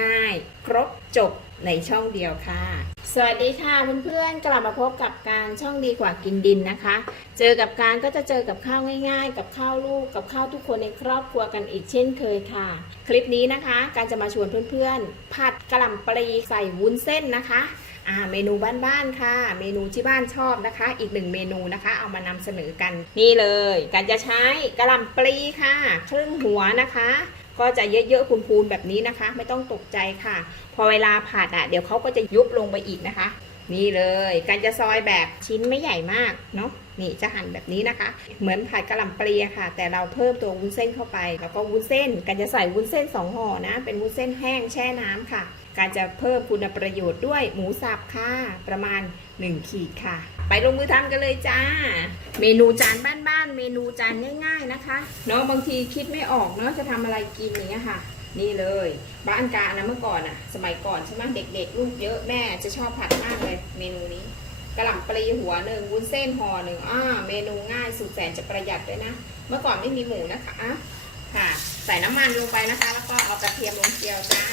ง่าย ครบจบในช่องเดียวค่ะ สวัสดีค่ะเพื่อนๆกลับมาพบกับการช่องดีกว่ากินดินนะคะ เจอกับการก็จะเจอกับข้าวง่าย ๆ กับข้าวลูกกับข้าวทุกคนในครอบครัวกันอีกเช่นเคยค่ะ คลิปนี้นะคะ การจะมาชวนเพื่อนๆ ผัดกระหล่ำปลีใส่วุ้นเส้นนะคะอ่าเมนูบ้านๆค่ะ เมนูที่บ้านชอบนะคะ อีกหนึ่งเมนูนะคะ เอามานำเสนอกันนี่เลย การจะใช้กระหล่ำปลีค่ะ ครึ่งหัวนะคะ ก็จะเยอะๆพูนๆแบบนี้นะคะ ไม่ต้องตกใจค่ะ พอเวลาผัดอะเดี๋ยวเขาก็จะยุบลงไปอีกนะคะ นี่เลยการจะซอยแบบชิ้นไม่ใหญ่มากเนาะนี่จะหั่นแบบนี้นะคะ เหมือนผัดกะหล่ำปลีค่ะ แต่เราเพิ่มตัววุ้นเส้นเข้าไป แล้วก็วุ้นเส้นกันจะใส่วุ้นเส้นสองห่อนะ เป็นวุ้นเส้นแห้งแช่น้ำค่ะ การจะเพิ่มคุณประโยชน์ด้วยหมูสับค่ะ ประมาณ 1 ขีดค่ะ ไปลงมือทำกันเลยจ้า เมนูจานบ้านๆ เมนูจานง่ายๆนะคะ เนาะบางทีคิดไม่ออกเนาะจะทำอะไรกินอย่างเงี้ยค่ะ นี่เลย บ้านกานะเมื่อก่อนอะสมัยก่อนใช่ไหมเด็กๆ ลูกเยอะแม่จะชอบผัดมากเลยเมนูนี้กระหล่ำปลีหัวหนึ่งวุ้นเส้นห่อหนึ่งอ่าเมนูง่ายสุดแสนจะประหยัดด้วยนะ เมื่อก่อนไม่มีหมูนะคะอะค่ะ ใส่น้ำมันลงไปนะคะ แล้วก็เอากระเทียมลงเจียวจ้า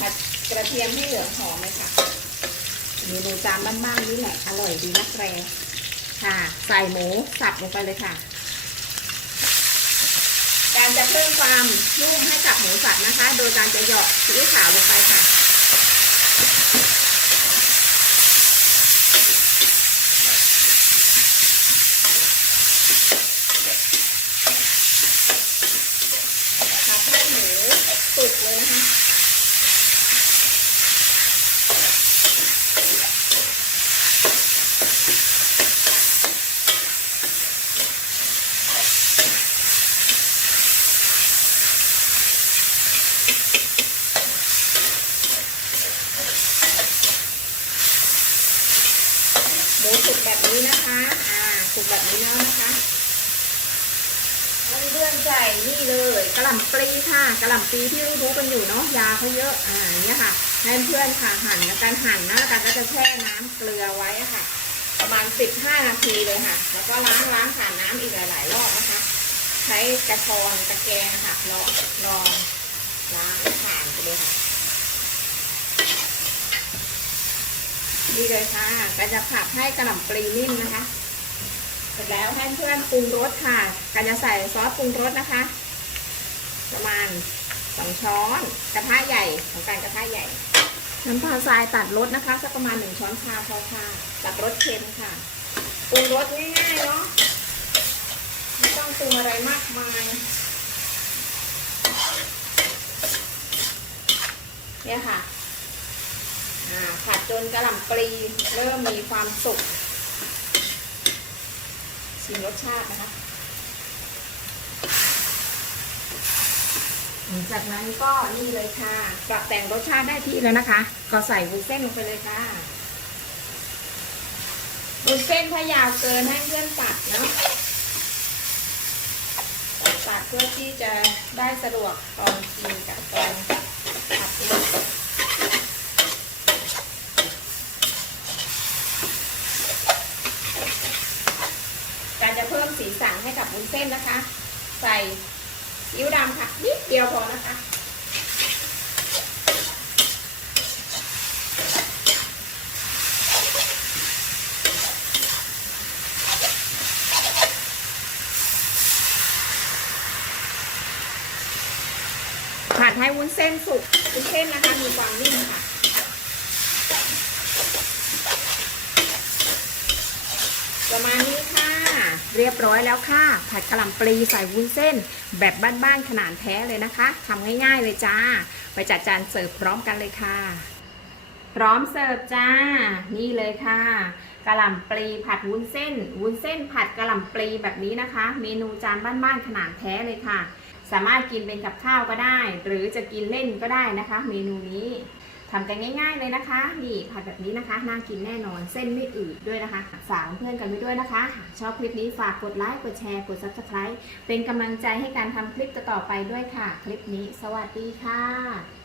ผัดกระเทียมให้เหลืองหอมเลยค่ะเมนูจานบ้านๆนี่แหละอร่อยดีนักแรงค่ะ ใส่หมูสับลงไปเลยค่ะ การจะเพิ่มความนุ่มให้กับหมูสับนะคะ โดยการจะเหยาะซีอิ๊วขาวลงไปค่ะ ผัดให้หมูสุกเลยนะคะ หมูสุกแบบนี้นะคะ อ่า สุกแบบนี้แล้วนะคะเพื่อนๆใส่นี่เลยกระหล่ำปลีค่ะกระหล่ำปลีที่รู้ๆกันอยู่เนาะยาเขาเยอะอ่าเงี้ยค่ะให้เพื่อนค่ะหั่นแล้วการหั่นนะการก็จะแช่น้ำเกลือไว้ค่ะ ประมาณ 15 นาทีเลยค่ะ แล้วก็ล้างล้างผ่านน้ำอีกหลาย ๆ รอบนะคะ ใช้กระชอนตะแกรงค่ะลองลอง ล้างผ่านไปเลยค่ะนี่เลยค่ะก็จะผัดให้กระหล่ำปลีนิ่มนะคะ เสร็จแล้วให้เพื่อนปรุงรสค่ะก็จะใส่ซอสปรุงรสนะคะ ประมาณสองช้อนกระทะใหญ่ของการกระทะใหญ่ น้ำตาลทรายตัดรสนะคะสักประมาณหนึ่งช้อนชาพอค่ะตัดรสเค็มค่ะปรุงรสง่ายๆเนาะไม่ต้องปรุงอะไรมากมาย เนี่ยค่ะผัดจนกระหล่ำปลีเริ่มมีความสุกชิมรสชาตินะคะจากนั้นก็นี่เลยค่ะปรับแต่งรสชาติได้ที่แล้วนะคะ ก็ใส่วุ้นเส้นลงไปเลยค่ะวุ้นเส้นถ้ายาวเกินให้เพื่อนตัดเนาะตัดเพื่อที่จะได้สะดวกตอนกินกับตอนผัดเนี่ย การจะเพิ่มสีสัน ให้กับวุ้นเส้นนะคะ ใส่ซีอิ๊วดำค่ะ นิดเดียวพอนะคะผัดให้วุ้นเส้นสุกวุ้นเส้นนะคะมีความนิ่มค่ะประมาณนี้ค่ะ เรียบร้อยแล้วค่ะ ผัดกะหล่ำปลีใส่วุ้นเส้น แบบบ้านๆขนาดแท้เลยนะคะทำง่ายๆเลยจ้า ไปจัดจานเสิร์ฟพร้อมกันเลยค่ะ พร้อมเสิร์ฟจ้า นี่เลยค่ะกะหล่ำปลีผัดวุ้นเส้น วุ้นเส้นผัดกะหล่ำปลีแบบนี้นะคะ เมนูจานบ้านๆขนาดแท้เลยค่ะ สามารถกินเป็นกับข้าวก็ได้ หรือจะกินเล่นก็ได้นะคะ เมนูนี้ ทำกันง่ายๆเลยนะคะ นี่ผัดแบบนี้นะคะ น่ากินแน่นอน เส้นไม่อืดด้วยนะคะ ฝากเพื่อนกันไว้ด้วยนะคะ ชอบคลิปนี้ฝากกดไลค์ กดแชร์ กด subscribe เป็นกำลังใจให้การทำคลิปต่อๆไปด้วยค่ะ คลิปนี้ สวัสดีค่ะ